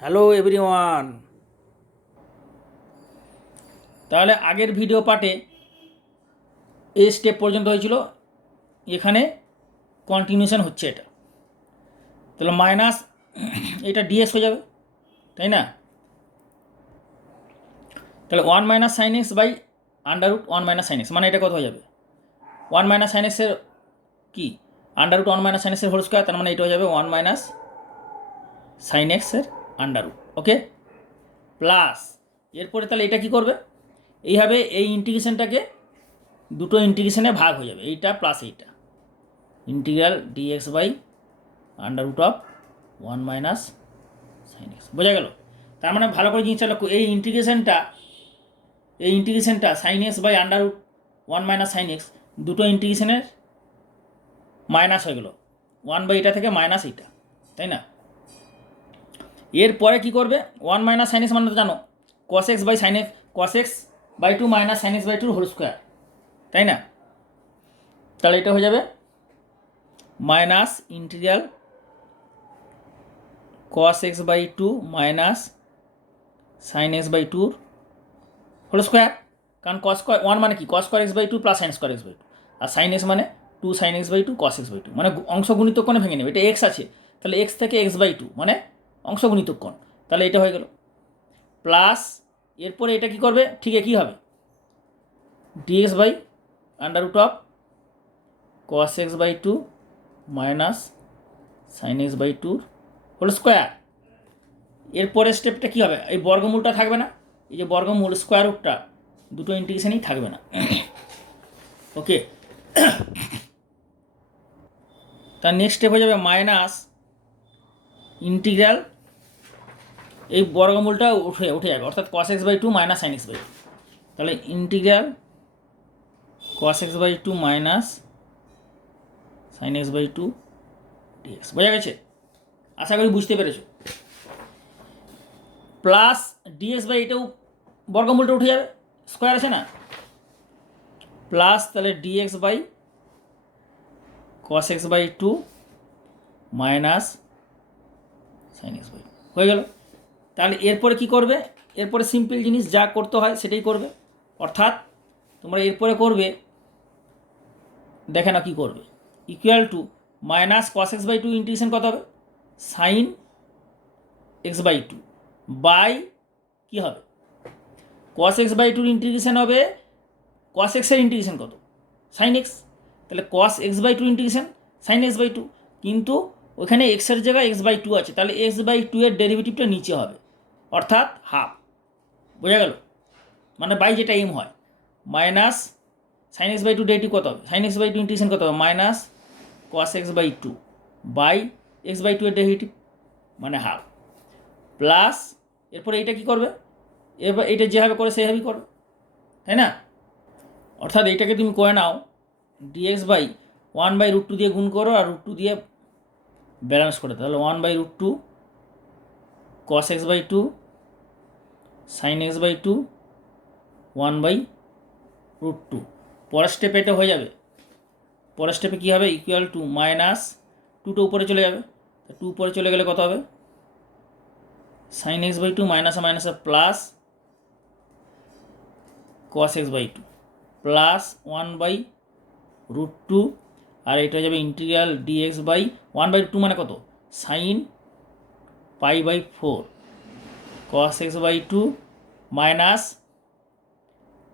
Hello everyone. তাহলে আগের video পার্টে এই স্টেপ পর্যন্ত হয়েছিল, এখানে কন্টিনিউশন হচ্ছে এটা। তাহলে মাইনাস এটা ডিএক্স হয়ে যাবে, তাই না? তাহলে 1 - sin x by √1 - sin x, মানে এটা কত হয়ে যাবে? 1 - sin x-এর কি √1 - sin x-এর হোল স্কোয়ার, তার মানে এটা হয়ে যাবে 1 - sin x-এর আন্ডার রুট। ওকে, প্লাস এরপরে তাহলে এটা কি করবে? এইভাবে এই ইন্টিগ্রেশনটাকে দুটো ইন্টিগ্রেশনে ভাগ হয়ে যাবে, এইটা প্লাস এইটা, integral dx by √1 - sin x। বোঝা গেল? তার মানে ভালো করে জিনিসটা লক্ষ্য, এই ইন্টিগ্রেশনটা sine x by √1 - sin x, দুটো ইন্টিগ্রেশনের মাইনাস হয়ে গেল, 1 এটা থেকে মাইনাস এইটা, তাই না? এরপরে কি করবে? 1 - sin x মানে তো জানো cos x by sine X, cos x by 2 - sin x by 2 whole square, তাই না? তাহলে এটা হয়ে যাবে minus integral cos x by 2 - sin x by 2 whole square. কারণ cos স্কোয়ার 1 মানে কি, cos square x by 2 plus sin square x by 2, আর sin x মানে 2 sin x by 2 cos x by 2, মানে অংশ গুণিতক কোণে ভেঙে নেবে। এটা x আছে, তাহলে x থেকে x বাই 2 মানে অংশ গুণিতক কোণ, তাহলে এটা হয়ে গেল প্লাস। এরপরে এটা কি করবে? ঠিক একই হবে, dx by √cos x by 2 - sin x by 2 whole square. এরপরের স্টেপটা কী হবে? এই বর্গমূলটা থাকবে না, এই যে বর্গমূল স্কোয়ার রুটটা দুটো ইন্টিগ্রেশনই থাকবে না। ওকে, তার নেক্সট স্টেপ হয়ে যাবে মাইনাস ইন্টিগ্রাল, এই বর্গমূলটা উঠে যাবে, অর্থাৎ cos x by 2 - sin x by 2, তাহলে ইন্টিগ্রাল cos x by 2 - sin x by 2 dx। বোঝা গেছে? আশা করি বুঝতে পেরেছো। প্লাস ডিএক্স বাই এটাও বর্গমূলটা উঠে যাবে, স্কোয়ার আছে না, প্লাস তাহলে DX by cos x by 2 - sin x by 2 হয়ে গেল। তাহলে এরপরে কি করবে? এরপরে সিম্পল জিনিস যা করতে হয় সেটাই করবে, অর্থাৎ তোমরা এরপরে করবে, দেখে না কি করবে, equal to minus cos x by 2 integration কত হবে? sin x বাই 2 বাই কী হবে? cos x বাই 2 ইন্টিগ্রেশন হবে, cos x এর ইন্টিগ্রেশন কত? sin x, তাহলে cos x by 2 integration sin x by 2, কিন্তু ওখানে x এর জায়গায় x বাই 2 আছে, তাহলে x বাই 2 এর ডেরিভেটিভটা নিচে হবে, অর্থাৎ হাফ। বোঝা গেল? মানে বাই যেটা এম হয়, minus sin x by 2 derivative কত হবে? sin x বাই 2 ইন্টিগ্রেশন কত হবে? Minus cos x by 2 by x by 2 এর ডেরিভেটিভ মানে হাফ, প্লাস এরপরে এইটা কি করবে? এবার এইটা যেভাবে করে সেভাবেই করবে, তাই না? অর্থাৎ এইটাকে তুমি করে নাও ডিএক্স বাই 1/√2 দিয়ে গুণ করো আর √2 দিয়ে ব্যালেন্স করে, তাহলে 1/√2 cos x by 2 sin x by 2 1/√2। পরের স্টেপে এটা হয়ে যাবে, পরের স্টেপে কী হবে? ইকুয়াল টু মাইনাস 2টা উপরে চলে যাবে, 2 উপরে চলে গেলে কত হবে? sin x বাই 2 মাইনাসে মাইনাসে plus cos x by 2 plus 1/√2, আর এটা হয়ে যাবে ইন্টিগ্রাল ডিএক্স বাই 1/2 মানে কত? Sine π/4 cos x by 2 minus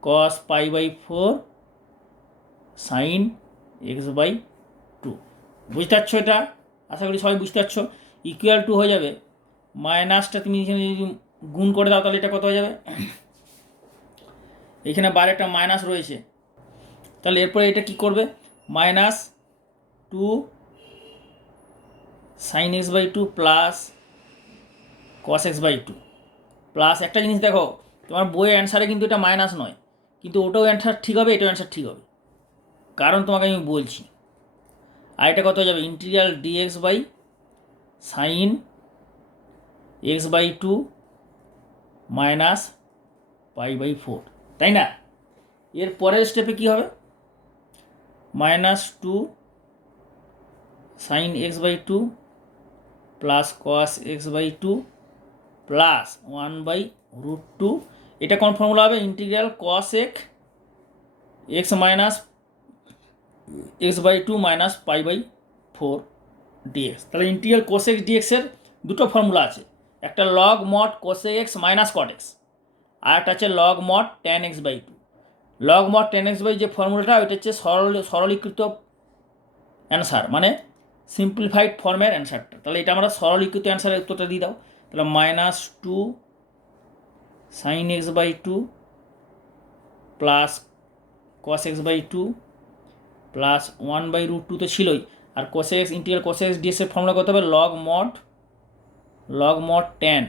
cos π/4 sine x by 2। বুঝতে পারছো? এটা আশা করি সবাই বুঝতে পারছো। ইকুয়াল টু হয়ে যাবে, মাইনাসটা তুমি এখানে যদি গুণ করে দাও তাহলে এটা কত হয়ে যাবে? এখানে বাইরে একটা মাইনাস রয়েছে, তাহলে এরপরে এটা কি করবে? Minus 2 sin x by 2 plus cos x by 2 plus একটা জিনিস দেখো, তোমার বইয়ের অ্যান্সারে কিন্তু এটা মাইনাস নয়, কিন্তু ওটাও অ্যান্সার ঠিক হবে, এটাও অ্যান্সার ঠিক হবে, কারণ তোমাকে আমি বলছি। আর এটা কত হয়ে যাবে? Integral dx by sine x by 2 minus π/4, তাই না? এর পরের স্টেপে কী হবে? -2 sin x by 2 plus cos x by 2 plus 1/√2, এটা কোন ফর্মুলা হবে? Integral cos x minus x/2 minus π/4 dx। তাহলে ইন্টিগ্রাল cos x dx এর দুটো ফর্মুলা আছে, একটা log mod cos x minus cot x, আর একটা আছে log mod tan x/2। Log mod tan x/2 যে ফর্মুলাটা, ওইটা হচ্ছে সরলীকৃত অ্যান্সার, মানে সিম্পলিফাইড ফর্মের অ্যান্সারটা। তাহলে এটা আমরা সরলীকৃত অ্যান্সারের উত্তরটা দিয়ে দাও। তাহলে -2 sin x/2 plus cos x/2 plus 1/√2 তো ছিলই, আর cos x integral cos x dx এর ফর্মুলা কত হবে? লগ মড tan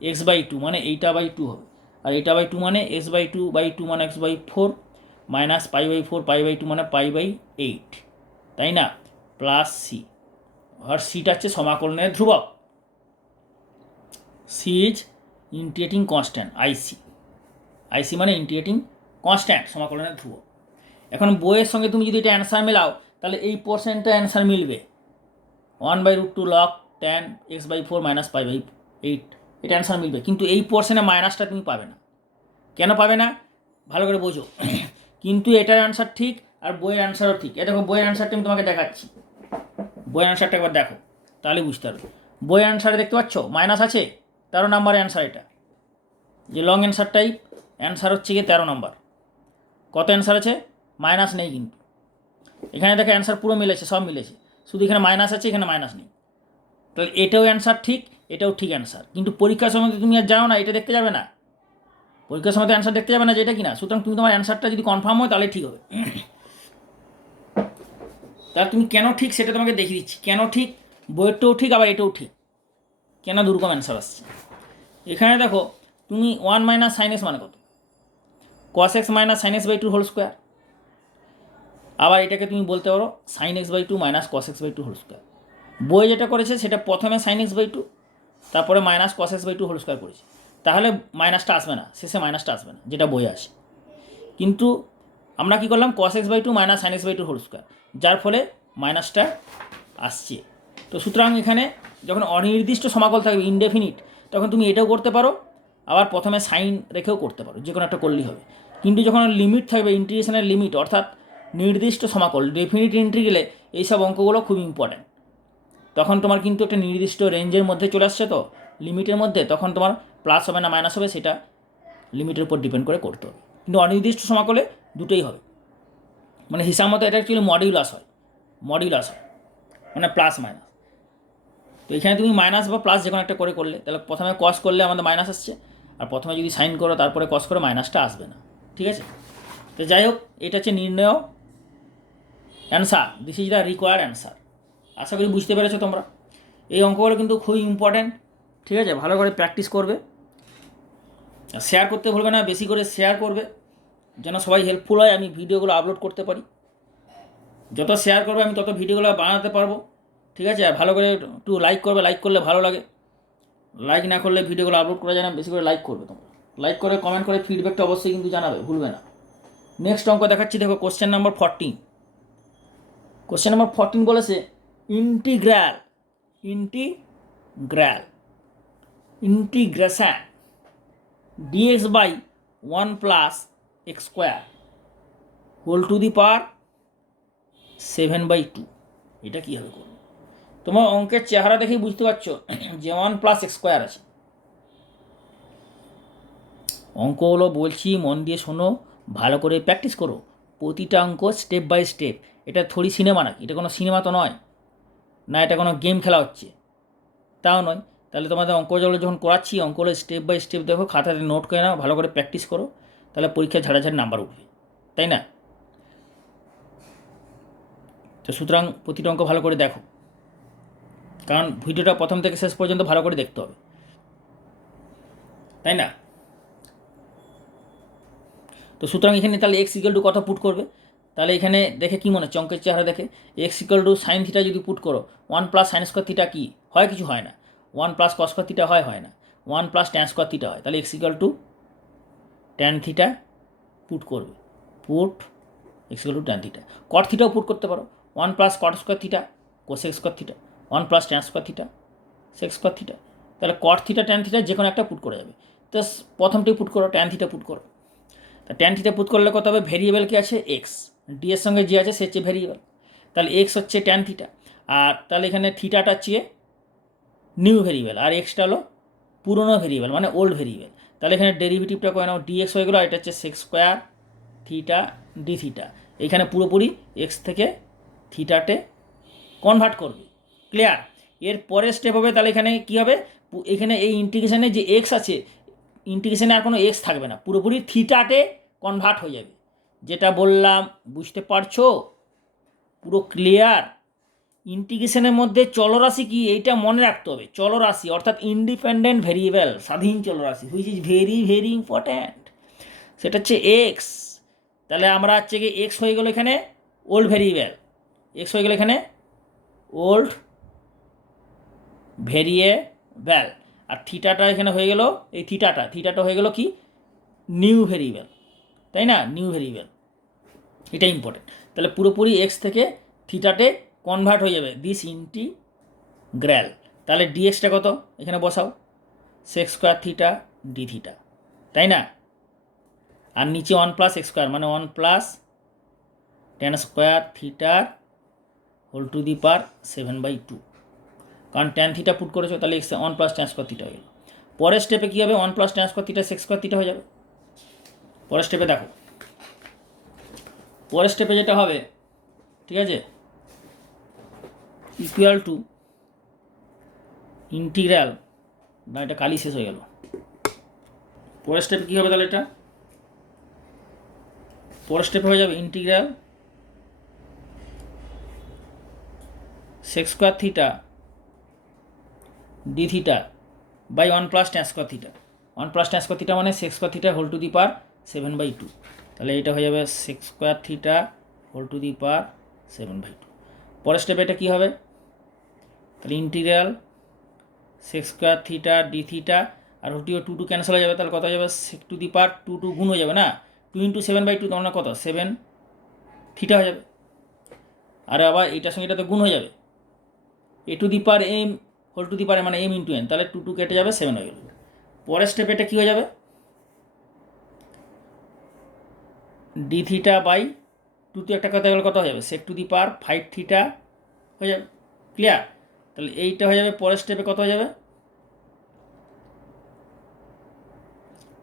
x/2 মানে এইটা বাই 2 হবে, আর এইটা বাই 2 মানে x/2/2 মানে x/4 মাইনাস π/4 π/2 মানে π/8, তাই না? প্লাস সি, আর সিটা হচ্ছে সমাকলনের ধ্রুবক, সি ইজ ইন্টিগ্রেটিং কনস্ট্যান্ট, আইসি মানে ইন্টিগ্রেটিং কনস্ট্যান্ট, সমাকলনের ধ্রুবক। এখন বইয়ের সঙ্গে তুমি যদি এটা অ্যান্সার মেলাও, তাহলে এই পোর্শনটা অ্যান্সার মিলবে, 1/√2 লগ tan x/4 মাইনাস π/8, এটা অ্যান্সার মিলবে। কিন্তু এই পোর্শনে মাইনাসটা তুমি পাবে না। কেন পাবে না? ভালো করে বোঝো। কিন্তু এটার অ্যান্সার ঠিক, আর বইয়ের অ্যান্সারও ঠিক। এটা দেখো, বইয়ের অ্যান্সারটা আমি তোমাকে দেখাচ্ছি, বইয়ের অ্যান্সারটা একবার দেখো, তাহলে বুঝতে পারবে। বইয়ের অ্যান্সারে দেখতে পাচ্ছ মাইনাস আছে, 13 নম্বরের অ্যান্সার এটা, যে লং অ্যান্সারটাই অ্যান্সার হচ্ছে গিয়ে 13 নম্বর। কত অ্যান্সার আছে? মাইনাস নেই, কিন্তু এখানে দেখো অ্যান্সার পুরো মিলেছে, সব মিলেছে, শুধু এখানে মাইনাস আছে, এখানে মাইনাস নেই। তাহলে এটাও অ্যান্সার ঠিক, এটাও ঠিক অ্যান্সার। কিন্তু পরীক্ষার সময় তুমি আর যাও না, এটা দেখতে যাবে না, পরীক্ষার সময় তো অ্যান্সার দেখতে যাবে না যে এটা কিনা। সুতরাং তুমি তোমার অ্যান্সারটা যদি কনফার্ম হয় তাহলে ঠিক হবে। তাহলে তুমি কেন ঠিক সেটা তোমাকে দেখিয়ে দিচ্ছি, কেন ঠিক, বইয়েরটাও ঠিক আবার এটাও ঠিক, কেন দুরকম অ্যান্সার আসছে। এখানে দেখো, তুমি 1 মাইনাস সাইন এক্স মানে কত? cos x minus sine x/2 whole square. আবার এটাকে তুমি বলতে পারো sine x/2 minus cos x/2 whole square. বই যেটা করেছে সেটা প্রথমে সাইন x/2 তারপরে minus cos x/2 whole square করেছে, তাহলে মাইনাসটা আসবে না, শেষে মাইনাসটা আসবে না, যেটা বই আসে। কিন্তু আমরা কী করলাম? cos x/2 minus sine x/2 whole square, যার ফলে মাইনাসটা আসছে। তো সুতরাং এখানে যখন অনির্দিষ্ট সমাকল থাকবে, ইনডেফিনিট, তখন তুমি এটাও করতে পারো, আবার প্রথমে সাইন রেখেও করতে পারো, যে কোনো একটা করলেই হবে। কিন্তু যখন লিমিট থাকবে, ইন্টিগ্রেশনের লিমিট, অর্থাৎ নির্দিষ্ট সমাকল, ডেফিনিট ইন্টিগ্রালে এইসব অঙ্কগুলো খুব ইম্পর্ট্যান্ট। তখন তোমার কিন্তু একটা নির্দিষ্ট রেঞ্জের মধ্যে চলে আসছে, তো লিমিটের মধ্যে, তখন তোমার প্লাস হবে না মাইনাস হবে সেটা লিমিটের উপর ডিপেন্ড করে করতে হবে। কিন্তু অনির্দিষ্ট সমাকলে দুটোই হবে, মানে হিসাব মতো এটা অ্যাকচুয়ালি মডিউলাস হয়, মানে প্লাস মাইনাস। তো এখানে তুমি মাইনাস বা প্লাস যে কোনো একটা করলে, তাহলে প্রথমে কস করলে আমাদের মাইনাস আসছে, আর প্রথমে যদি সাইন করো তারপরে কস করে, মাইনাসটা আসবে না, ঠিক আছে? তো যাই হোক, এটা হচ্ছে নির্ণয় answer, this is the required answer. আশা করি বুঝতে পেরেছো তোমরা। এই অঙ্কগুলো কিন্তু খুবই ইম্পর্ট্যান্ট, ঠিক আছে? ভালো করে প্র্যাকটিস করবে, শেয়ার করতে ভুলবে না, বেশি করে শেয়ার করবে যেন সবাই হেল্পফুল হয়, আমি ভিডিওগুলো আপলোড করতে পারি। যত শেয়ার করবে আমি তত ভিডিওগুলো বানাতে পারবো, ঠিক আছে? আর ভালো করে একটু লাইক করবে, লাইক করলে ভালো লাগে, লাইক না করলে ভিডিওগুলো আপলোড করা যায় না। বেশি করে লাইক করবে তোমরা, লাইক করে কমেন্ট করে ফিডব্যাকটা অবশ্যই কিন্তু জানাবে, ভুলবে না। নেক্সট অঙ্ক দেখাচ্ছি, দেখো কোশ্চেন নাম্বার 14। কোশ্চেন নাম্বার 14 বলেছে integration dx by 1 plus x square whole to the power 7/2। এটা কীভাবে করবো? তোমার অঙ্কের চেহারা দেখেই বুঝতে পারছো যে 1 প্লাস x স্কোয়ার আছে। অঙ্কগুলো বলছি মন দিয়ে শোনো, ভালো করে প্র্যাকটিস করো, প্রতিটা অঙ্ক স্টেপ বাই স্টেপ। এটা থোড়ি সিনেমা নাকি, এটা কোনো সিনেমা তো নয় না, এটা কোনো গেম খেলা হচ্ছে তাও নয়। তাহলে তোমাদের অঙ্কগুলো যখন করাচ্ছি, অঙ্কগুলো স্টেপ বাই স্টেপ দেখো, খাতাতে নোট করে নাও, ভালো করে প্র্যাকটিস করো, তাহলে পরীক্ষায় ঝাড়াঝাড়ি নাম্বার উঠবে, তাই না? তো সুতরাং প্রতিটা অঙ্ক ভালো করে দেখো, কারণ ভিডিওটা প্রথম থেকে শেষ পর্যন্ত ভালো করে দেখতে হবে, তাই না? তো সুতরাং এখানে তাহলে x ইকুয়াল টু কত পুট করবে? তাহলে এখানে দেখে কী মনে হচ্ছে, অঙ্কের চেহারা দেখে x equal two sine theta যদি পুট করো, 1 প্লাস সাইন স্কোয়ার থিটা কি হয়? কিছু হয় না। 1 প্লাস কস স্কোয়ার থিটা হয় না। 1 প্লাস ট্যান স্কোয়ার থিটা হয়। তাহলে x equal to tan theta put করবে, put x equal to tan theta. Cot থিটাও পুট করতে পারো, 1 plus cot square theta cosec square theta, 1 plus tan square theta sec square theta. তাহলে cot theta tan theta যে কোনো একটা put করা যাবে। তো প্রথমটি পুট করো, ট্যান থিটা পুট করো। তা ট্যান থিটা পুট করলে কত হবে, ভেরিয়েবল কি আছে এক্স, ডি এর সঙ্গে যে আছে সে হচ্ছে ভেরিয়েবল, তাহলে এক্স হচ্ছে ট্যান থিটা, আর তাহলে এখানে থিটাটা হচ্ছে নিউ ভেরিয়েবল আর এক্সটা হলো পুরনো ভেরিয়েবল মানে ওল্ড ভেরিয়েবল। তাহলে এখানে ডেরিভেটিভটা করে নাও, ডিএক্স হয়ে গেলো, আর এটা হচ্ছে sex square theta D theta. এখানে পুরোপুরি এক্স থেকে থিটাতে কনভার্ট করবে। ক্লিয়ার? এর পরের স্টেপ হবে, তাহলে এখানে কী হবে, এখানে এই ইন্টিগ্রেশনে যে এক্স আছে, ইন্টিগ্রেশনে আর কোনো এক্স থাকবে না, পুরোপুরি থিটাতে কনভার্ট হয়ে যাবে। যেটা বললাম বুঝতে পারছো? পুরো ক্লিয়ার? ইন্টিগ্রেশনের মধ্যে চলরাশি কি এইটা মনে রাখতে হবে, চলরাশি অর্থাৎ ইন্ডিপেন্ডেন্ট ভেরিয়েবল, স্বাধীন চলরাশি, which is very very important, সেটা হচ্ছে এক্স। তাহলে আমরা হচ্ছে কি এক্স হয়ে গেলো এখানে ওল্ড ভেরিয়েবল, এক্স হয়ে গেলো এখানে ওল্ড ভেরিয়েবল, আর থিটাটা এখানে হয়ে গেল, এই থিটাটা হয়ে গেল কি নিউ ভেরিয়েবল, তাই না? নিউ ভেরিয়েবল, এটা ইম্পর্টেন্ট। তাহলে পুরোপুরি এক্স থেকে থিটাতে কনভার্ট হয়ে যাবে দিস ইন্টিগ্রাল। তাহলে ডিএক্সটা কত এখানে বসাও, sex square theta D theta, তাই না? আর নিচে 1 প্লাস এক্স স্কোয়ার মানে 1 প্লাস টেন স্কোয়ার থিটার হোল টু দি পাওয়ার 7/2, কারণ ট্যান থিটা পুট করেছো, তাহলে x 1 plus tan square theta হয়ে গেল। পরের স্টেপে কী হবে, 1 plus tan square theta sex square theta হয়ে যাবে। পরের স্টেপে দেখো, পরের স্টেপে যেটা হবে, ঠিক আছে, ইকুয়াল টু ইন্টিগ্রাল, না এটা কালি শেষ হয়ে গেল। পরের স্টেপে কী হবে, তাহলে এটা পরের স্টেপে হয়ে যাবে integral sec square theta D theta by 1 plus tan square theta. 1 plus tan square theta মানে sec square theta whole to the power 7/2, তাহলে এটা হয়ে যাবে sec square theta whole to the power 7/2। পরের স্টেপে এটা কী হবে, তাহলে integral sec square theta D theta আর হোলটিও 2 ক্যান্সেল হয়ে যাবে, তাহলে কত হয়ে যাবে সেক টু দি পাওয়ার 2 গুণ হয়ে যাবে না, 2 × 7/2 তখন কত 7 থিটা হয়ে যাবে। আর আবার এইটার সঙ্গে এটাতে গুণ হয়ে যাবে, A to the power M whole to the power মানে এম ইন্টু এন, তাহলে 2 কেটে যাবে 7 হয়ে গেল। পরের স্টেপে এটা কী হয়ে যাবে, ডি থিটা বাই 2 একটা কথা গেলে কত হয়ে যাবে, সেক টু দি পাওয়ার 5 থিটা হয়ে যাবে। ক্লিয়ার? তাহলে এইটা হয়ে যাবে। পরের স্টেপে কত হয়ে যাবে,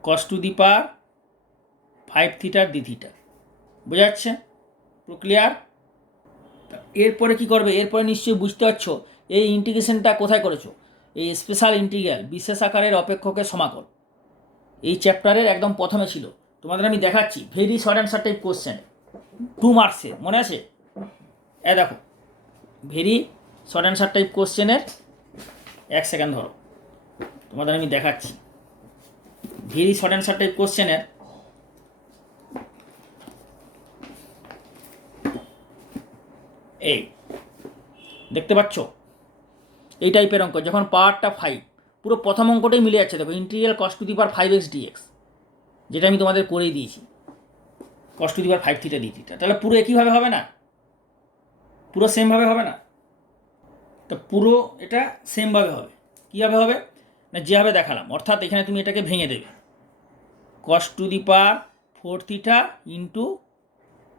কস টু দি পাওয়ার 5 থিটার ডি থিটা। বোঝা যাচ্ছে? পুরো ক্লিয়ার? এরপরে কি করবে, এরপরে নিশ্চয়ই বুঝতে পারছো এই ইন্টিগ্রেশনটা কোথায় করেছো, এই স্পেশাল ইন্টিগ্রাল বিশেষ আকারের অপেক্ষকের সমাকল, এই চ্যাপ্টারের একদম প্রথমে ছিল। তোমাদের আমি দেখাচ্ছি, very short answer type question, 2 মার্কসের, মনে আছে? দেখো, ভেরি শর্ট অ্যান্সার টাইপ কোশ্চেনের, 1 সেকেন্ড ধরো, তোমাদের আমি দেখাচ্ছি ভেরি শর্ট অ্যান্সার টাইপ কোশ্চেনের এই দেখতে পাচ্ছ, এই টাইপের অঙ্ক, যখন পাওয়ারটা 5, পুরো প্রথম অঙ্কটাই মিলে যাচ্ছে। দেখো, integral cos to the power 5x dx, যেটা আমি তোমাদের করেই দিয়েছি, cos to the power 5 theta D theta. তাহলে পুরো একইভাবে হবে না, পুরো সেমভাবে হবে না, তো পুরো এটা সেমভাবে হবে। কীভাবে হবে না, যেভাবে দেখালাম, অর্থাৎ এখানে তুমি এটাকে ভেঙে দেবে, cos to the power 4 theta into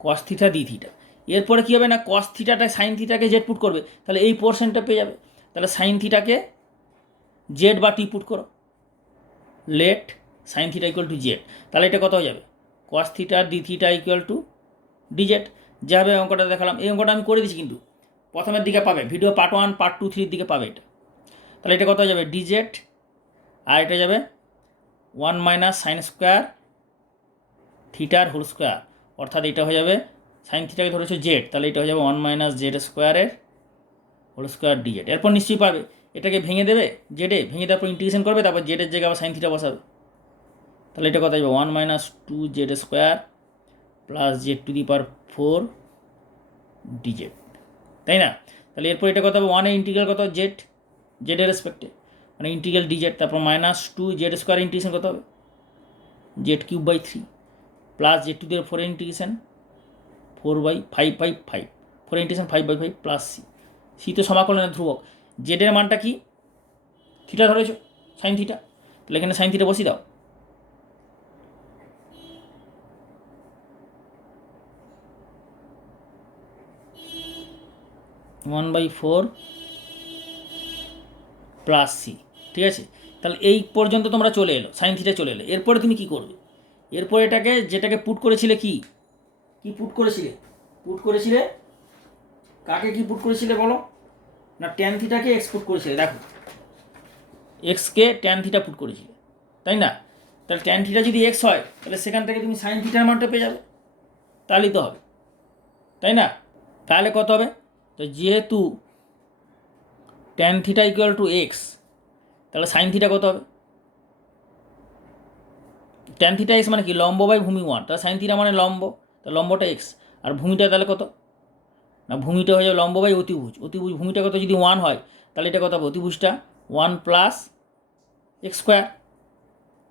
cos theta D theta. এরপরে কী হবে না, কস থিটাটা সাইন থিটাকে জেড পুট করবে, তাহলে এই পোর্শনটা পেয়ে যাবে। তাহলে সাইন থিটাকে জেড বা টি পুট করো, let sine theta equal to z, তাহলে এটা কত হয়ে যাবে, cos theta D theta equal to d z. যেভাবে অঙ্কটা দেখালাম, এই অঙ্কটা আমি করে দিচ্ছি, কিন্তু প্রথমের দিকে পাবে, ভিডিও পার্ট 1 পার্ট 2 3 দিকে পাবে এটা। তাহলে এটা কত হয়ে যাবে, ডি জেড, আর এটা যাবে 1 মাইনাস সাইন স্কোয়ার থিটার হোল স্কোয়ার, অর্থাৎ এটা হয়ে যাবে, সাইন থিটাকে ধরেছে জেড, তাহলে এটা হয়ে যাবে 1 মাইনাস জেড স্কোয়ারের হোল স্কোয়ার ডি জেড। এরপর নিশ্চয়ই পারবে, এটাকে ভেঙে দেবে, জেডে ভেঙে দেওয়ার পর ইন্টিগ্রেশন করবে, তারপর জেডের জায়গায় আবার সাইন থিটা বসাবে, তাহলে এটা কত যাবে 1 minus 2 z square plus z to the power 4 D Z, তাই না? তাহলে এরপর এটা কত হবে, 1-এর ইন্টিগ্রাল কত, জেডের রেসপেক্টে, মানে ইন্টিগ্রাল ডি জেড, তারপর মাইনাস 2 জেড স্কোয়ার ইন্টিগ্রেশন কত হবে, z cube by 3 plus z to the power 4 integration 4/5/5, 4 integration 5/5 plus c, c তো সমাকলনের ধ্রুবক, জেডের মানটা কি থিটা ধরেছো, সাইন থিটা, তাহলে এখানে সাইন থিটা বসিয়ে দাও। One by four plus c, ঠিক আছে। তাহলে এই পর্যন্ত তোমরা চলে এলো, সাইন থিটা চলে এলো। এরপরে তুমি কি করবে, এরপরে এটাকে যেটাকে পুট করেছিলে কি পুট করেছিলে কাকে কি পুট করেছিলে বলো না, ট্যান থিটাকে এক্স পুট করেছিলে। দেখো এক্সকে ট্যান থিটা পুট করেছিলে, তাই না? তাহলে ট্যান থিটা যদি এক্স হয় তাহলে সেখান থেকে তুমি সাইন থিটার মানটা পেয়ে যাবে, তাহলেই তো হবে, তাই না? তাহলে কত হবে, তো যেহেতু tan theta equal two x, তাহলে সাইন থিটা কত হবে? ট্যান থিটা এক্স মানে কি, লম্ব বাই ভূমি 1, তাহলে সাইন থিটা মানে লম্ব, তাহলে লম্বটা এক্স, আর ভূমিটা তাহলে কত না, ভূমিটা হয়ে যাবে লম্ব বাই অতিভুজ, ভূমিটা কত যদি 1 হয় তাহলে এটা কত হবে, অতিভুজটা 1 প্লাস এক্স স্কোয়ার,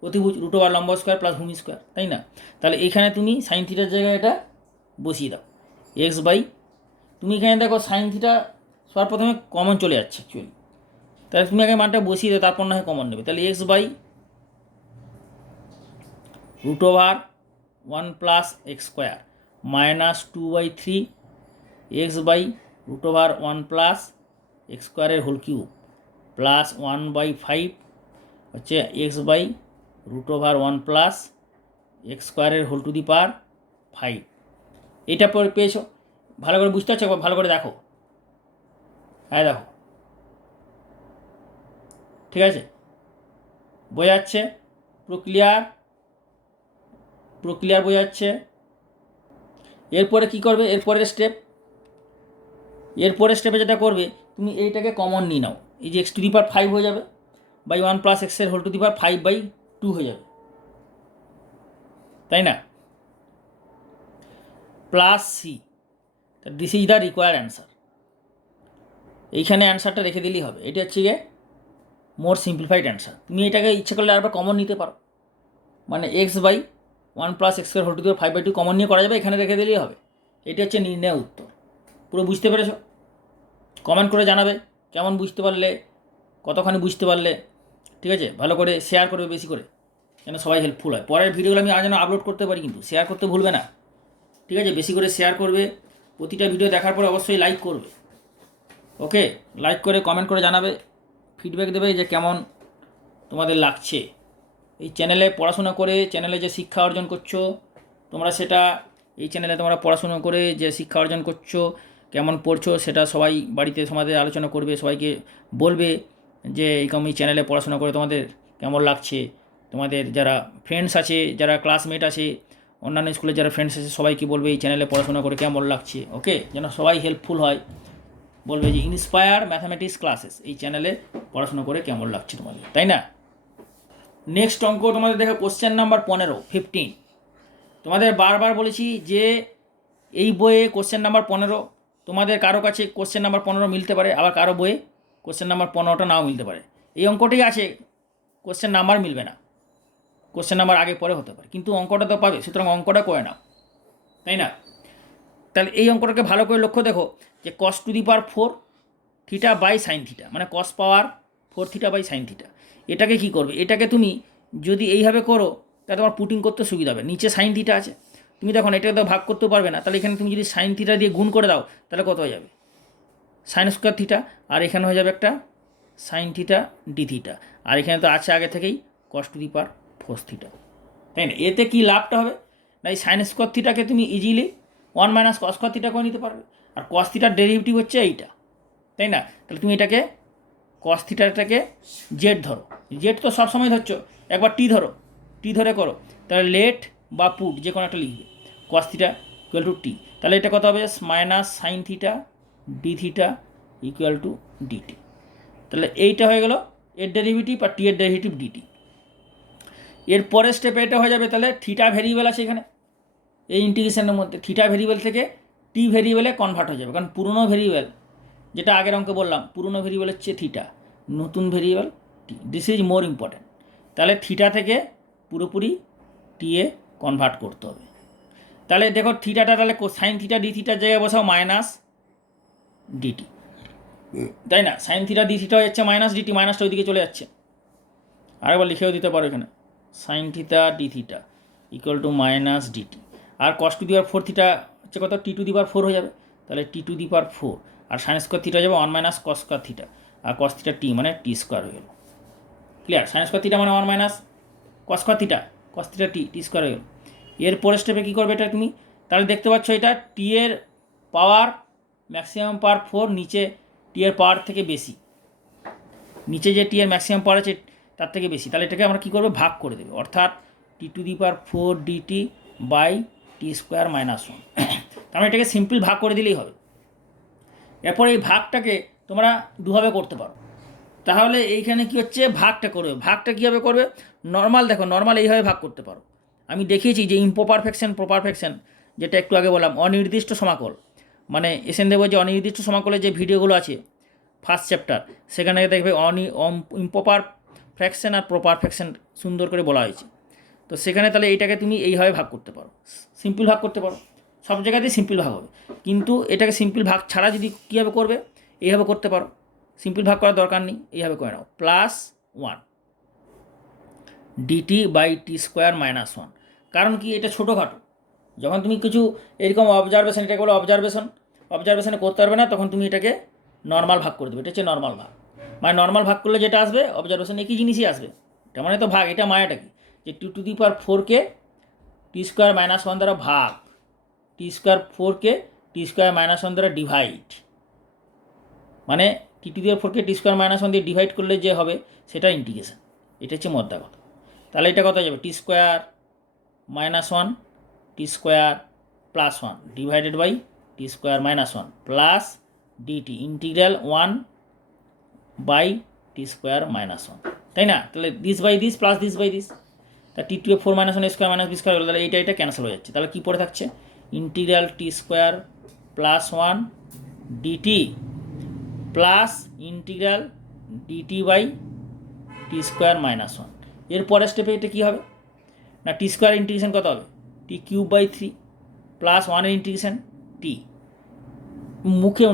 অতিভুজ রুট ওভার লম্ব স্কোয়ার প্লাস ভূমি স্কোয়ার, তাই না? তাহলে এখানে তুমি সাইন থিটার জায়গায় এটা বসিয়ে দাও, এক্স বাই, তুমি এখানে দেখো সাইন থিটা সবার প্রথমে কমন চলে যাচ্ছে অ্যাকচুয়ালি, তাহলে তুমি আগে মানটা বসিয়ে দাও, তারপর না হয় কমন নেবে। তাহলে x by root over 1 plus x square minus 2/3 x by root over 1 plus x স্কোয়ারের হোল কিউব প্লাস 1/5 হচ্ছে x by root over 1 plus x স্কোয়ারের হোল টু দি পাওয়ার 5। এটা পরে পেয়েছো, ভালো করে বুঝতে পারছো, ভালো করে দেখো, হ্যাঁ দেখো, ঠিক আছে, বোঝা যাচ্ছে, পুরো ক্লিয়ার বোঝা যাচ্ছে। এরপরে কি করবে, এরপরের স্টেপে যেটা করবে, তুমি এইটাকে কমন নিয়ে নাও, এই যে এক্স টু দি পাওয়ার 5 হয়ে যাবে বাই 1 প্লাস এক্সের হোল টু দি পাওয়ার 5/2 হয়ে যাবে, তাই না? Plus c, this is the required answer. এইখানে অ্যান্সারটা রেখে দিলেই হবে, এটা হচ্ছে গিয়ে মোর সিম্পলিফাইড অ্যান্সার। তুমি এটাকে ইচ্ছে করলে আরেকবার কমন নিতে পারো, মানে এক্স বাই 1 প্লাস এক্সের whole to the power 5/2 common নিয়ে করা যাবে, এখানে রেখে দিলেই হবে। এটা হচ্ছে নির্ণয় উত্তর। পুরো বুঝতে পেরেছো? কমেন্ট করে জানাবে কেমন বুঝতে পারলে, কতখানি বুঝতে পারলে, ঠিক আছে? ভালো করে শেয়ার করবে বেশি করে, যেন সবাই হেল্পফুল হয়। পরের ভিডিওগুলো আমি যেন আপলোড করতে পারি, কিন্তু শেয়ার করতে ভুলবে না, ঠিক আছে? বেশি করে শেয়ার করবে, প্রতিটা ভিডিও দেখার পরে অবশ্যই লাইক করবে, ওকে? লাইক করে কমেন্ট করে জানাবে, ফিডব্যাক দেবে যে কেমন তোমাদের লাগছে। এই চ্যানেলে পড়াশোনা করে, চ্যানেলে যে শিক্ষা অর্জন করছো তোমরা, সেটা এই চ্যানেলে তোমরা পড়াশোনা করে যে শিক্ষা অর্জন করছো, কেমন পড়ছো, সেটা সবাই বাড়িতে তোমাদের আলোচনা করবে, সবাইকে বলবে যে এইরকম এই চ্যানেলে পড়াশোনা করে তোমাদের কেমন লাগছে। তোমাদের যারা ফ্রেন্ডস আছে, যারা ক্লাসমেট আছে, অন্যান্য স্কুলের যারা ফ্রেন্ডস আছে, সবাইকে বলবে এই চ্যানেলে পড়াশোনা করে কেমন লাগছে, ওকে? যেন সবাই হেল্পফুল হয়, বলবে যে ইন্সপায়ার ম্যাথামেটিক্স ক্লাসেস, এই চ্যানেলে পড়াশোনা করে কেমন লাগছে তোমাদের, তাই না? নেক্সট অঙ্ক তোমাদের দেখো, কোশ্চেন নাম্বার 15 তোমাদের বারবার বলেছি যে এই বইয়ে কোশ্চেন নাম্বার 15, তোমাদের কারো কাছে কোশ্চেন নাম্বার 15 মিলতে পারে, আবার কারো বইয়ে কোশ্চেন নাম্বার 15টা নাও মিলতে পারে। এই অঙ্কটাই আছে, কোশ্চেন নাম্বার মিলবে না, কোশ্চেন নাম্বার আগে পরে হতে পারে, কিন্তু অঙ্কটা তো পাবে, সুতরাং অঙ্কটা করে নাও, তাই না? তাহলে এই অঙ্কটাকে ভালো করে লক্ষ্য দেখো যে cos to the power 4 theta by sine theta, মানে cos power 4 theta by sine theta. এটাকে কি করবে, এটাকে তুমি যদি এইভাবে করো তাহলে তোমার পুটিং করতে সুবিধা হবে। নিচে সাইন থিটা আছে, তুমি দেখো এটাকে তো ভাগ করতেও পারবে না, তাহলে এখানে তুমি যদি সাইন থিটা দিয়ে গুণ করে দাও তাহলে কত হয়ে যাবে, সাইন স্কোয়ার থিটা, আর এখানে হয়ে যাবে একটা সাইন থিটা ডি থিটা, আর এখানে তো আছে আগে থেকেই কস টু দি পাওয়ার 4 থিটা, তাই না? এতে কি লাভটা হবে না, এই সাইন স্কোয়ার থিটাকে তুমি easily 1 minus cos square theta করে নিতে পারবে, আর কস থিটার ডেরিভেটিভ হচ্ছে এইটা, তাই না? তাহলে তুমি এটাকে কস থিটাটাকে জেড ধরো, জেড তো সবসময় ধরছো, একবার টি ধরো, টি ধরে করো, তাহলে লেট বা পুট যে কোনো একটা লিখবে, cos theta equal to t, তাহলে এটা কত হবে, minus sine theta D theta equal to d t. তাহলে এইটা হয়ে গেল এর ডেরিভেটিভ, আর টি এর ডেরিভেটিভ ডিটি। এর পরের স্টেপে এটা হয়ে যাবে, তাহলে থিটা ভেরিয়েবল আছে এখানে এই ইন্টিগ্রেশনের মধ্যে, থিটা ভেরিয়েবল থেকে টি ভেরিয়েবলে কনভার্ট হয়ে যাবে, কারণ পুরনো ভেরিয়েবল, যেটা আগের অঙ্কে বললাম, পুরনো ভেরিয়েবল হচ্ছে থিটা, নতুন variable T, this is more important. তাহলে থিটা থেকে পুরোপুরি টি এ কনভার্ট করতে হবে। তাহলে দেখো থিটাটা তাহলে সাইন থিটা ডি থিটার জায়গায় বসাও মাইনাস ডিটি, তাই না? সাইন থিটা ডি থিটা হচ্ছে মাইনাস ডিটি, মাইনাসটা ওইদিকে চলে যাচ্ছে, আরেকবার লিখেও দিতে পারো এখানে sine theta D theta equal to minus d t, আর cos to the power 4 theta হচ্ছে কত, টি টু দি পাওয়ার 4 হয়ে যাবে, তাহলে টি টু দি পাওয়ার 4, আর সাইন স্কোয়ার থিটা যাবে 1 মাইনাস কস স্কোয়ার থিটা, আর কস থিটা টি মানে টি স্কোয়ার হয়ে গেল। ক্লিয়ার? সাইন স্কোয়ার থিটা মানে 1 minus cos square theta, cos theta T, T square হয়ে গেল। এর পরের স্টেপে কী করবে এটা তুমি, তাহলে দেখতে পাচ্ছ এটা টি এর পাওয়ার ম্যাক্সিমাম পাওয়ার 4, নিচে টি এর পাওয়ার থেকে বেশি, নিচে যে টি এর ম্যাক্সিমাম পাওয়ার আছে তার থেকে বেশি, তাহলে এটাকে আমরা কী করবো, ভাগ করে দেবে, অর্থাৎ T to the power 4 DT by T square minus 1। তার মানে এটাকে সিম্পল ভাগ করে দিলেই হবে। এরপর এই ভাগটাকে তোমরা দুভাবে করতে পারো। তাহলে এইখানে কি হচ্ছে, ভাগটা করবে, ভাগটা কীভাবে করবে, নর্মাল দেখো, নর্মাল এইভাবে ভাগ করতে পারো। আমি দেখিয়েছি যে ইম্পপারফেকশন প্রপারফেকশন, যেটা একটু আগে বললাম, অনির্দিষ্ট সমাকল, মানে এসএন দেব যে অনির্দিষ্ট সমাকলের যে ভিডিওগুলো আছে ফার্স্ট চ্যাপ্টার, সেখানে দেখবে ইম্পপার ফ্র্যাকশন আর প্রপার ফ্র্যাকশন সুন্দর করে বলা হয়েছে। তো সেখানে তাহলে এইটাকে তুমি এইভাবে ভাগ করতে পারো, সিম্পল ভাগ করতে পারো, সব জায়গাতেই সিম্পল ভাগ হবে। কিন্তু এটাকে সিম্পল ভাগ ছাড়া যদি কীভাবে করবে, এইভাবে করতে পারো, সিম্পল ভাগ করার দরকার নেই, এইভাবে করে নাও, +1 d t by T square minus 1। কারণ কি, এটা ছোটোখাটো, যখন তুমি কিছু এরকম অবজারভেশন, এটাকে বলো অবজারভেশনে করতে পারবে না, তখন তুমি এটাকে নর্মাল ভাগ করে দেবে, এটা হচ্ছে নর্মাল ভাগ। মানে নর্মাল ভাগ করলে যেটা আসবে অবজারভেশন একই জিনিসই আসবে, এটা মানে তো ভাগ, এটা মায়াটা কি, যে টি টু দি পাওয়ার 4কে টি স্কোয়ার মাইনাস 1 দ্বারা ভাগ, টি স্কোয়ার 4কে টি স্কোয়ার মাইনাস 1 দ্বারা ডিভাইড, মানে টি টু দি পাওয়ার 4কে টি স্কোয়ার মাইনাস 1 দিয়ে ডিভাইড করলে যে হবে সেটা ইন্টিগ্রেশন, এটা হচ্ছে মধ্যা কথা। তাহলে এটা কত যাবে, t square minus 1 t square plus 1 divided by T square minus 1 plus d t integral 1 by T square minus 1, তাই না? তাহলে this by this plus this by this, তা t to a 4 minus 1 square minus b square হলো, তাহলে এটা cancel হয়ে যাচ্ছে। তাহলে কী পড়ে থাকছে, integral t square plus 1 d t plus integral d t by T square minus 1। এর পরের স্টেপে এটা কী হবে না, টি স্কোয়ার ইন্টিগ্রেশন কত হবে, টি কিউব বাই 3 প্লাস 1-এর ইন্টিগ্রেশন টি, মুখে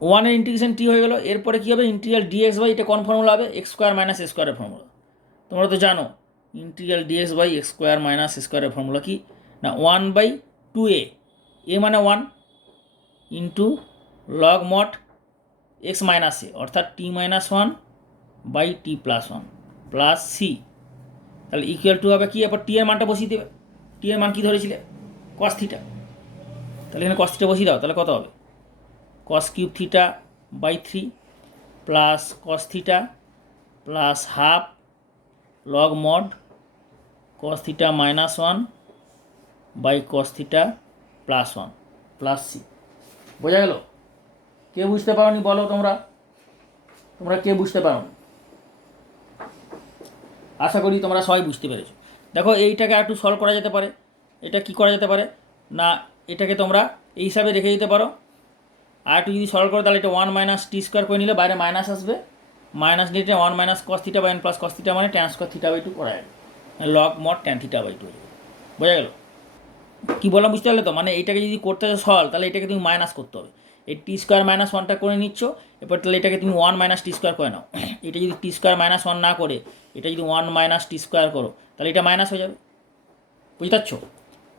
1-এর ইন্টিগ্রেশন টি হয়ে গেল। এরপরে কী হবে, ইন্টিগ্রাল ডিএক্স বাই, এটা কোন ফর্মুলা হবে, এক্স স্কোয়ার মাইনাস এ স্কোয়ারের ফর্মুলা, তোমরা তো জানো integral dx by X square minus A স্কোয়ারের ফর্মুলা কি না, 1/2a, এ মানে 1 into log mod X minus A, অর্থাৎ T minus 1 by T plus 1 plus C, তাহলে ইকুয়াল টু হবে কি, এরপর টি এর মানটা বসিয়ে দেবে, টি এর মান কী ধরেছিলে, কস থিটা, তাহলে এখানে কস থিটা বসিয়ে দাও, তাহলে কত হবে, cos cube theta by 3 plus cos theta plus half log mod cos theta minus 1 by cos theta plus 1 plus c. বোঝা গেল? কে বুঝতে পারোনি বলো, তোমরা কে বুঝতে পারোনি? আশা করি তোমরা সবাই বুঝতে পেরেছো। দেখো এইটাকে আর একটু সলভ করা যেতে পারে, এটা কি করা যেতে পারে না, এটাকে তোমরা এই হিসাবে রেখে দিতে পারো, আর একটু যদি সলভ করো তাহলে এটা 1 মাইনাস টি স্কোয়ার করে নিলে বাইরে মাইনাস আসবে, মাইনাস ডিটে 1 minus cos theta by 1 plus cos theta মানে ট্যান স্কোয়ার থিটা বাই 2 করা যাবে, log mod tan theta by 2 হয়ে যাবে। বোঝা গেল কী বললাম, বুঝতে পারলে তো? মানে এইটাকে যদি করতে হয় সলভ, তাহলে এটাকে তুমি মাইনাস করতে হবে, এই টি স্কোয়ার মাইনাস 1টা করে নিচ্ছ, এরপর তাহলে এটাকে তুমি 1 মাইনাস টি স্কোয়ার করে নাও, এটা যদি টি স্কোয়ার মাইনাস 1 না করে এটা যদি 1 মাইনাস টি স্কোয়ার করো, তাহলে এটা মাইনাস হয়ে যাবে, বুঝতে পারছো?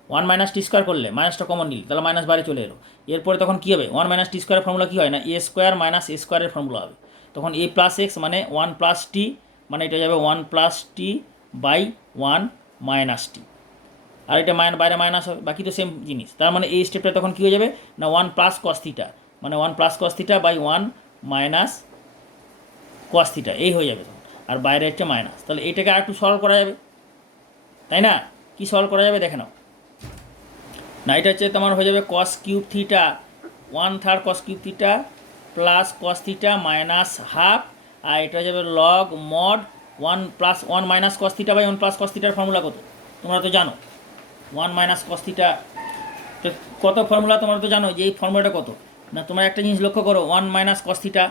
1 মাইনাস টি স্কোয়ার করলে মাইনাসটা কমন নিলে তাহলে মাইনাস বাইরে চলে এলো, এরপরে তখন কী হবে, 1 মাইনাস টি স্কোয়ারের ফর্মুলা কী হয় না, এ স্কোয়ার মাইনাস এ স্কোয়ারের ফর্মুলা হবে, তখন এ প্লাস এক্স মানে 1 প্লাস টি, মানে এটা যাবে 1 প্লাস টি বাই 1 মাইনাস টি, আর এটা বাইরে মাইনাস হবে, বাকি তো সেম জিনিস। তার মানে এই স্টেপটা তখন কী হয়ে যাবে না, 1 প্লাস কস থিটা মানে 1 plus cos theta by 1 minus cos theta, এই হয়ে যাবে তখন, আর বাইরে একটা মাইনাস। তাহলে এইটাকে আর একটু সলভ করা যাবে, তাই না? কি সলভ করা যাবে দেখে নাও না, এটা হচ্ছে তোমার হয়ে যাবে cos cube theta 1/3 cos cube theta plus cos theta minus half, আর এটা হয়ে যাবে log mod 1 plus 1 minus cos theta by 1 plus cos থিটার ফর্মুলা কত তোমরা তো জানো, 1 মাইনাস কস থিটা কত ফর্মুলা তোমরা তো জানো, যে এই ফর্মুলাটা কত না, তোমরা একটা জিনিস লক্ষ্য করো, 1 মাইনাস কস থিটা,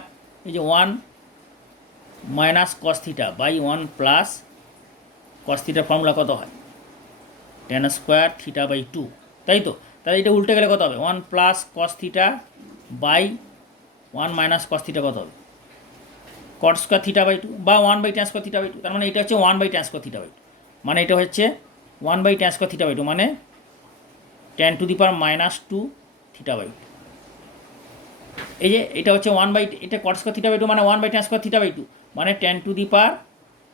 এই যে 1 minus cos theta by 1 plus cos থিটার ফর্মুলা কত হয়, ট্যান স্কোয়ার থিটা বাই 2, তাই তো? তাহলে এটা উল্টে গেলে কত হবে, 1 plus cos theta by 1 minus cos theta কত হবে, cot square theta by two বা 1/tan square theta by two, তার মানে এটা হচ্ছে 1/tan square theta by two, মানে এটা হচ্ছে 1/tan square theta by two, মানে tan to the power -2 theta by two. এই যে এটা হচ্ছে এটা cot square theta by two মানে 1/tan square theta by two, মানে tan to the power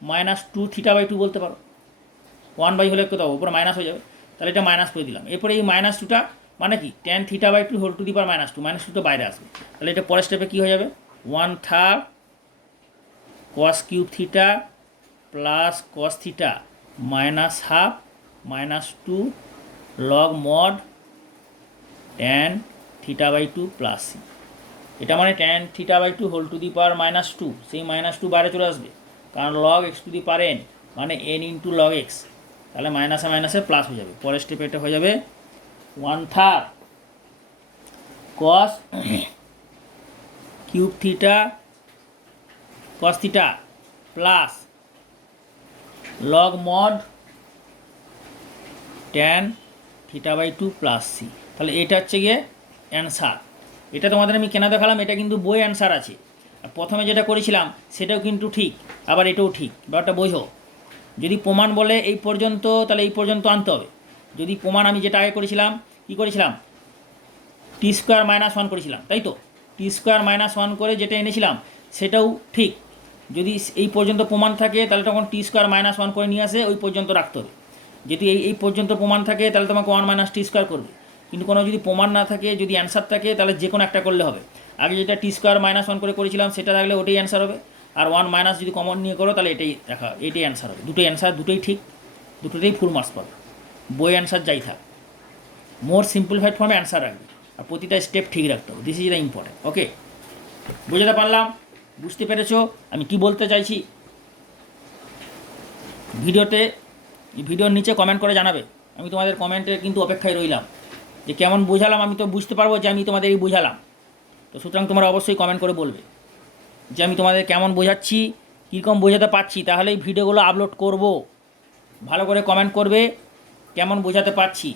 -2 theta by two বলতে পারো। 1 হলে কোথাও উপরে মাইনাস হয়ে যাবে, তাহলে এটা মাইনাস করে দিলাম। এরপরে এই -2টা মানে কি tan theta by two whole to the power -2 বাইরে আসবে, তাহলে এটা পরের স্টেপে কী হয়ে যাবে 1/3 cos cube theta plus cos theta -1/2 -2 log mod tan theta by two plus C. এটা মানে tan theta by two whole to the power -2, সেই -2 বাইরে চলে আসবে, কারণ log x to the power n মানে n ইন্টু log x, তাহলে মাইনাসে মাইনাসে প্লাস হয়ে যাবে। পরের স্টেপে এটা হয়ে যাবে 1/3 cos cube theta cos theta plus log mod tan theta by two plus C. তাহলে এটা হচ্ছে গিয়ে অ্যান্সার। এটা তোমাদের আমি কেন দেখালাম, এটা কিন্তু বই অ্যান্সার আছে। আর প্রথমে যেটা করেছিলাম সেটাও কিন্তু ঠিক, আবার এটাও ঠিক, ব্যাপারটা বোঝো। যদি প্রমাণ বলে এই পর্যন্ত, তাহলে এই পর্যন্ত আনতে হবে। যদি প্রমাণ আমি যেটা আগে করেছিলাম, কী করেছিলাম, t² -1 করেছিলাম, তাই তো, t² -1 করে যেটা এনেছিলাম সেটাও ঠিক। যদি এই পর্যন্ত প্রমাণ থাকে তাহলে তখন t² -1 করে নিয়ে আসে ওই পর্যন্ত রাখতে হবে। যদি এই পর্যন্ত প্রমাণ থাকে তাহলে তোমাকে 1 - t² করবে। কিন্তু কোনো যদি প্রমাণ না থাকে, যদি অ্যান্সার থাকে, তাহলে যে কোনো একটা করলে হবে। আগে যেটা t² -1 করে করেছিলাম সেটা থাকলে ওটাই অ্যান্সার হবে, আর 1 - যদি কমন নিয়ে করো তাহলে এটাই অ্যান্সার হবে। দুটোই অ্যান্সার, দুটোই ঠিক, দুটোতেই ফুল মার্কস পাবে। বই অ্যান্সার যাই থাক, মোর সিম্পলিফাইড ফর্মে অ্যান্সার রাখবে, আর প্রতিটা স্টেপ ঠিক রাখতে হবে। This is the important. Okay, বুঝতে পারলাম? বুঝতে পেরেছো আমি কি বলতে চাইছি? ভিডিওর নিচে কমেন্ট করে জানাবে। আমি তোমাদের কমেন্টের কিন্তু অপেক্ষায় রইলাম, যে কেমন বোঝালাম। আমি তো বুঝতে পারবো যে আমি তোমাদের এই বোঝালাম, তো সুতরাং তোমরা অবশ্যই কমেন্ট করে বলবে যে আমি তোমাদের কেমন বোঝাচ্ছি, কীরকম বোঝাতে পারছি, তাহলেই ভিডিওগুলো আপলোড করব। ভালো করে কমেন্ট করবে কেমন বোঝাতে পারছি,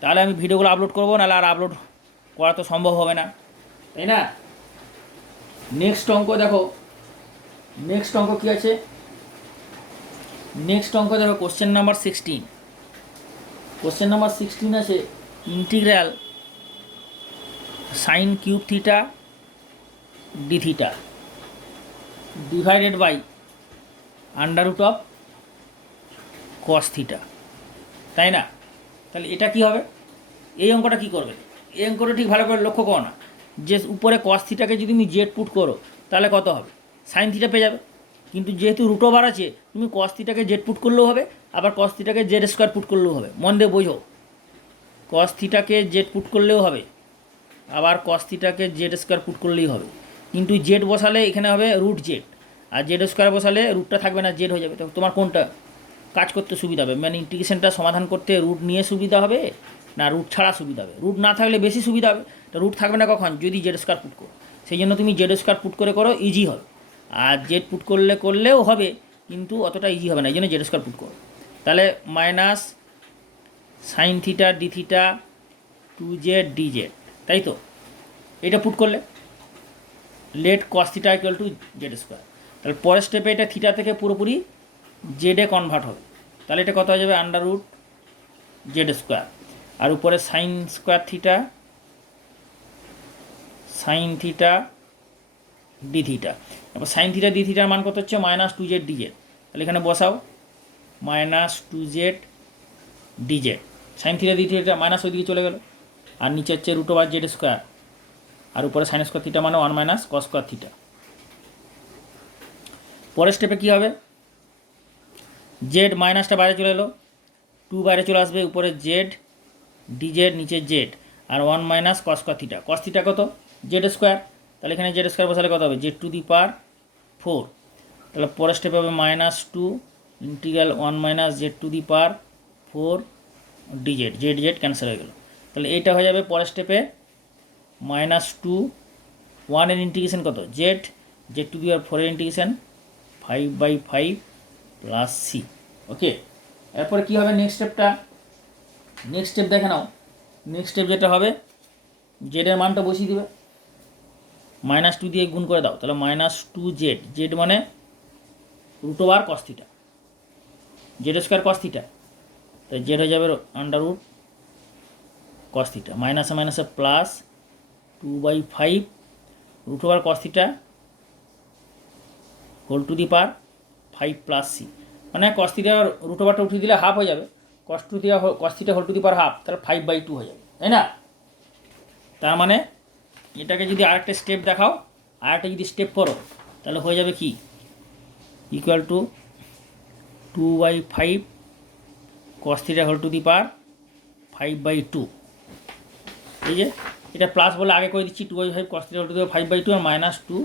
তাহলে আমি ভিডিওগুলো আপলোড করবো, নাহলে আর আপলোড করা তো সম্ভব হবে না, তাই না? নেক্সট অঙ্ক দেখো, নেক্সট অঙ্ক কী আছে? নেক্সট অঙ্ক দেখো কোশ্চেন নাম্বার 16। কোশ্চেন নাম্বার 16 আছে integral sine cube theta D theta divided by under root of cos theta, তাই না? তাহলে এটা কি হবে? এই অঙ্কটা কি করবে? এই অঙ্কটা ঠিক ভালো করে লক্ষ্য করো না, যে উপরে কস থিটাকে যদি তুমি জেড পুট করো তাহলে কত হবে? সাইন থিটা পেয়ে যাবে। কিন্তু যেহেতু রুট ওভার আছে, তুমি কস থিটাকে জেড পুট করলেও হবে, আবার কস থিটাকে z² পুট করলেও হবে। মন দিয়ে বোঝো, কস থিটাকে জেড পুট করলেও হবে, আবার কস থিটাকে z² পুট করলেই হবে। কিন্তু জেড বসালে এখানে হবে রুট জেড, আর z² বসালে রুটটা থাকবে না, জেড হয়ে যাবে। তো তোমার কোনটা কাজ করতে সুবিধা হবে? মানে ইন্টিগ্রেশনটা সমাধান করতে রুট নিয়ে সুবিধা হবে না রুট ছাড়া সুবিধা হবে? রুট না থাকলে বেশি সুবিধা হবে। তো রুট থাকবে না কখন? যদি z² পুট করো। সেই জন্য তুমি z² পুট করে করো, ইজি হবে। আর জেড পুট করলেও হবে, কিন্তু অতটা ইজি হবে না, এই জন্য z² পুট করো। তাহলে minus sine theta D theta 2z dz, তাই তো? এটা পুট করলে let cos theta equal to z²। তাহলে পরের স্টেপে এটা থিটা থেকে পুরোপুরি জেডে কনভার্ট হবে। তাহলে এটা কত হয়ে যাবে? আন্ডাররুট z², আর উপরে sign square theta sine theta D theta. এবার সাইন থিটা ডি থিটার মান কত হচ্ছে? -2z dz। তাহলে এখানে বসাও -2z dz। Sign theta D theta minus ওইদিকে চলে গেল, আর নিচে হচ্ছে √z², আর উপরে সাইন স্কোয়ার থিটা মানে 1 - cos স্কোয়ার থিটা। পরের স্টেপে কী হবে? জেড মাইনাসটা বাইরে চলে এলো, 2 বাইরে চলে আসবে, উপরে জেড ডিজেড, নিচে জেড, আর 1 - cos square theta. Cos theta কত? z²। তাহলে এখানে z² বসালে কত হবে? z⁴। তাহলে পরের স্টেপে হবে -2 integral 1 - z⁴ dz, z cancel হয়ে গেল। তাহলে এইটা হয়ে যাবে পরের স্টেপে -2, 1 এর ইন্টিগ্রেশন কত? z⁴ এর ইন্টিগ্রেশন 5/5 প্লাস সি। ওকে, এরপরে কী হবে নেক্সট স্টেপটা? নেক্সট স্টেপ দেখে নাও। নেক্সট স্টেপ যেটা হবে, জেডের মানটা বসিয়ে দেবে, -2 দিয়ে গুণ করে দাও, তাহলে -2z, জেড মানে √ওভার cos theta, Z square cos theta, তাই জেড হয়ে যাবে √ cos থিটা, মাইনাসে মাইনাসে প্লাস 2/5 √ওভার cos theta whole to the power 5 + c, মানে cos থিটা √ওভারটা উঠিয়ে দিলে হাফ হয়ে যাবে, cos theta whole to the power half, তাহলে 5/2 হয়ে যাবে, তাই না? তার মানে এটাকে যদি আরেকটা স্টেপ দেখাও, আরেকটা যদি স্টেপ করো, তাহলে হয়ে যাবে কি equal to 2/5 cos theta whole to the power 5/2। এই যে এটা প্লাস বলে আগে করে দিচ্ছি, 2/5 cos theta whole to the power 5/2 আর -2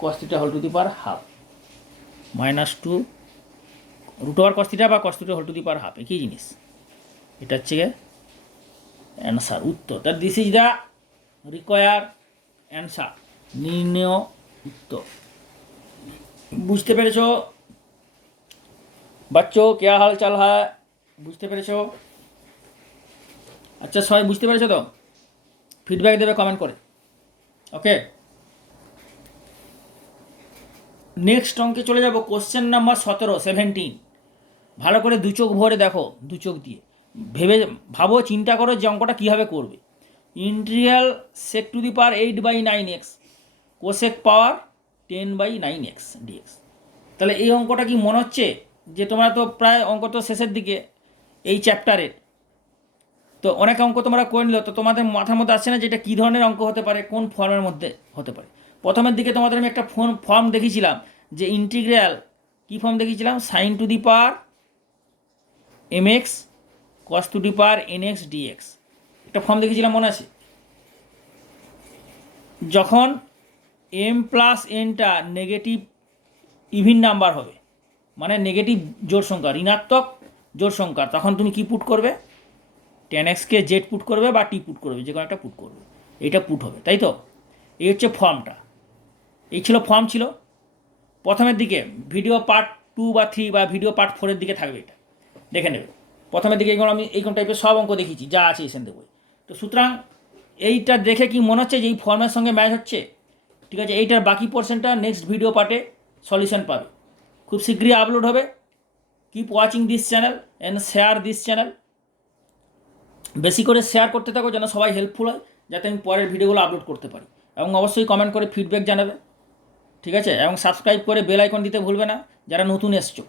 cos theta whole to the power half, -2 √ওভার cos থিটা বা cos theta whole to the power half, একই জিনিস। এটা হচ্ছে অ্যান্সার, উত্তর। তার this is the require answer, নির্ণয় উত্তর। বুঝতে পেরেছো বাচ্চো? কে হাল চাল হয়? বুঝতে পেরেছো? আচ্ছা, সবাই বুঝতে পেরেছো তো? ফিডব্যাক দেবে কমেন্ট করে, ওকে। নেক্সট অঙ্কে চলে যাব, কোশ্চেন নাম্বার 17 ভালো করে দু চোখ ভরে দেখো, দু চোখ দিয়ে ভাবো, চিন্তা করো যে অঙ্কটা কীভাবে করবে। Integral sec two the power 8/9x cosec power 10/9x dx। তাহলে এই অঙ্কটা কি মনে হচ্ছে যে তোমরা তো প্রায় অঙ্ক তো শেষের দিকে এই চ্যাপ্টারের, তো অনেক অঙ্ক তোমরা করে নিল, তো তোমাদের মাথার মধ্যে আসছে না যে এটা কী ধরনের অঙ্ক হতে পারে, কোন ফর্মের মধ্যে হতে পারে। প্রথমের দিকে তোমাদের আমি একটা ফর্ম দেখিয়েছিলাম, যে ইন্টিগ্রাল কী ফর্ম দেখিয়েছিলাম, sin two the power mx cos two the power nx dx, একটা ফর্ম দেখিয়েছিলাম, মনে আছে? যখন m + nটা নেগেটিভ ইভিন নাম্বার হবে, মানে নেগেটিভ জোড় সংখ্যা, ঋণাত্মক জোড় সংখ্যা, তখন তুমি কি পুট করবে? tan x কে z পুট করবে বা t পুট করবে, যে কোনো একটা পুট করবে, এইটা পুট হবে, তাই তো? এই হচ্ছে ফর্মটা, এই ফর্ম ছিল প্রথমের দিকে, ভিডিও পার্ট 2 বা 3 বা ভিডিও পার্ট 4-এর দিকে থাকবে, এটা দেখে নেবে। প্রথমের দিকে আমি এইরকম টাইপের সব অঙ্ক দেখিয়েছি, যা আছে এসে দেবো। তো সুতরাং এইটা দেখে কি মনে হচ্ছে যে এই ফর্মের সঙ্গে ম্যাচ হচ্ছে? ঠিক আছে, এইটার বাকি পোর্শনটা নেক্সট ভিডিও পার্টে সলিউশন পাবে, খুব শীঘ্রই আপলোড হবে। Keep watching this channel and share this channel, বেশি করে শেয়ার করতে থাকো যেন সবাই হেল্পফুল হয়, যাতে আমি পরের ভিডিওগুলো আপলোড করতে পারি। এবং অবশ্যই কমেন্ট করে ফিডব্যাক জানাবে, ঠিক আছে? এবং সাবস্ক্রাইব করে বেল আইকন দিতে ভুলবে না যারা নতুন এসছো।